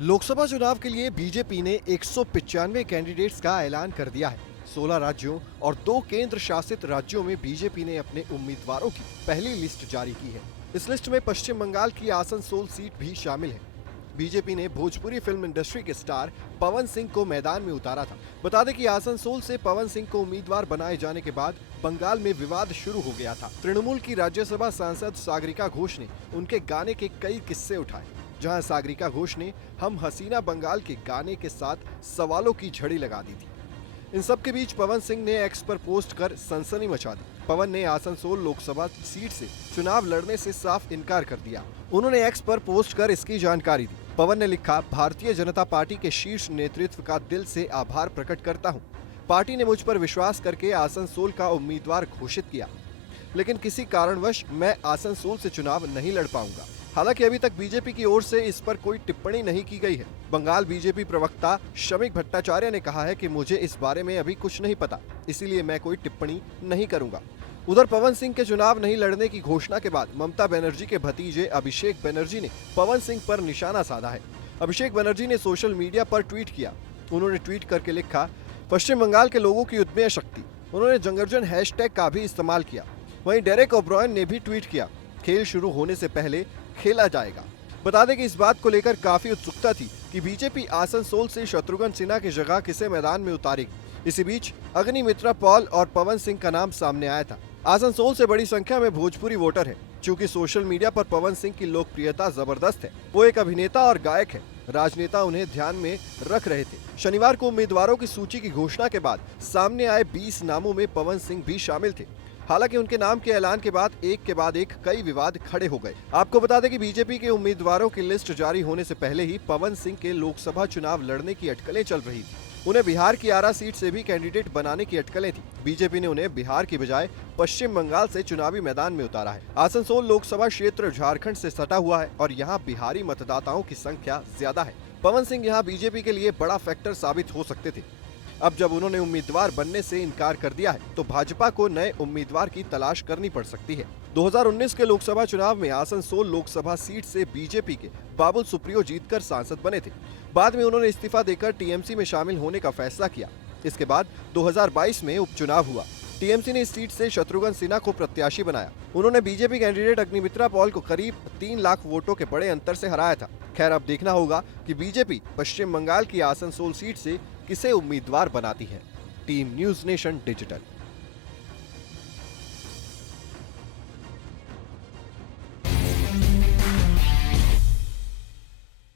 लोकसभा चुनाव के लिए बीजेपी ने 195 कैंडिडेट्स का ऐलान कर दिया है। 16 राज्यों और 2 केंद्र शासित राज्यों में बीजेपी ने अपने उम्मीदवारों की पहली लिस्ट जारी की है। इस लिस्ट में पश्चिम बंगाल की आसनसोल सीट भी शामिल है। बीजेपी ने भोजपुरी फिल्म इंडस्ट्री के स्टार पवन सिंह को मैदान में उतारा था। बता दें कि आसनसोल से पवन सिंह को उम्मीदवार बनाए जाने के बाद बंगाल में विवाद शुरू हो गया था। तृणमूल की राज्यसभा सांसद सागरिका घोष ने उनके गाने के कई किस्से उठाए, जहां सागरिका घोष ने हम हसीना बंगाल के गाने के साथ सवालों की झड़ी लगा दी थी। इन सब के बीच पवन सिंह ने एक्स पर पोस्ट कर सनसनी मचा दी। पवन ने आसनसोल लोकसभा सीट से चुनाव लड़ने से साफ इनकार कर दिया। उन्होंने एक्स पर पोस्ट कर इसकी जानकारी दी। पवन ने लिखा, भारतीय जनता पार्टी के शीर्ष नेतृत्व का दिल से आभार प्रकट करता हूं। पार्टी ने मुझ पर विश्वास करके आसनसोल का उम्मीदवार घोषित किया, लेकिन किसी कारणवश मैं आसनसोल से चुनाव नहीं लड़ पाऊंगा। हालांकि अभी तक बीजेपी की ओर से इस पर कोई टिप्पणी नहीं की गई है। बंगाल बीजेपी प्रवक्ता शमिक भट्टाचार्य ने कहा है कि मुझे इस बारे में अभी कुछ नहीं पता, इसीलिए मैं कोई टिप्पणी नहीं करूंगा। उधर पवन सिंह के चुनाव नहीं लड़ने की घोषणा के बाद ममता बनर्जी के भतीजे अभिषेक बनर्जी ने पवन सिंह पर निशाना साधा है। अभिषेक बनर्जी ने सोशल मीडिया पर ट्वीट किया। उन्होंने ट्वीट करके लिखा, पश्चिम बंगाल के लोगों की उद्यमी शक्ति। उन्होंने जंगर्जन हैशटैग का भी इस्तेमाल किया। वहीं डेरेक ओब्रायन ने भी ट्वीट किया, खेल शुरू होने से पहले खेला जाएगा। बता दें कि इस बात को लेकर काफी उत्सुकता थी कि बीजेपी आसनसोल से शत्रुघ्न सिन्हा की जगह किसे मैदान में उतारेगी। इसी बीच अग्निमित्रा पॉल और पवन सिंह का नाम सामने आया था। आसनसोल से बड़ी संख्या में भोजपुरी वोटर है। चूंकि सोशल मीडिया पर पवन सिंह की लोकप्रियता जबरदस्त है, वो एक अभिनेता और गायक है, राजनेता उन्हें ध्यान में रख रहे थे। शनिवार को उम्मीदवारों की सूची की घोषणा के बाद सामने आए 20 नामों में पवन सिंह भी शामिल थे। हालांकि उनके नाम के ऐलान के बाद एक के बाद एक कई विवाद खड़े हो गए। आपको बता दें कि बीजेपी के उम्मीदवारों की लिस्ट जारी होने से पहले ही पवन सिंह के लोकसभा चुनाव लड़ने की अटकलें चल रही थी। उन्हें बिहार की आरा सीट से भी कैंडिडेट बनाने की अटकलें थी। बीजेपी ने उन्हें बिहार की बजाय पश्चिम बंगाल से चुनावी मैदान में उतारा है। आसनसोल लोकसभा क्षेत्र झारखंड से सटा हुआ है और यहाँ बिहारी मतदाताओं की संख्या ज्यादा है। पवन सिंह यहाँ बीजेपी के लिए बड़ा फैक्टर साबित हो सकते थे। अब जब उन्होंने उम्मीदवार बनने से इनकार कर दिया है, तो भाजपा को नए उम्मीदवार की तलाश करनी पड़ सकती है। 2019 के लोकसभा चुनाव में आसनसोल लोकसभा सीट से बीजेपी के बाबुल सुप्रियो जीतकर सांसद बने थे। बाद में उन्होंने इस्तीफा देकर टीएमसी में शामिल होने का फैसला किया। इसके बाद 2022 में उपचुनाव हुआ। टीएमसी ने इस सीट से शत्रुघ्न सिन्हा को प्रत्याशी बनाया। उन्होंने बीजेपी कैंडिडेट अग्निमित्रा पॉल को करीब 3 लाख वोटों के बड़े अंतर से हराया था। खैर, अब देखना होगा कि बीजेपी पश्चिम बंगाल की आसनसोल सीट से किसे उम्मीदवार बनाती है। Team news nation digital.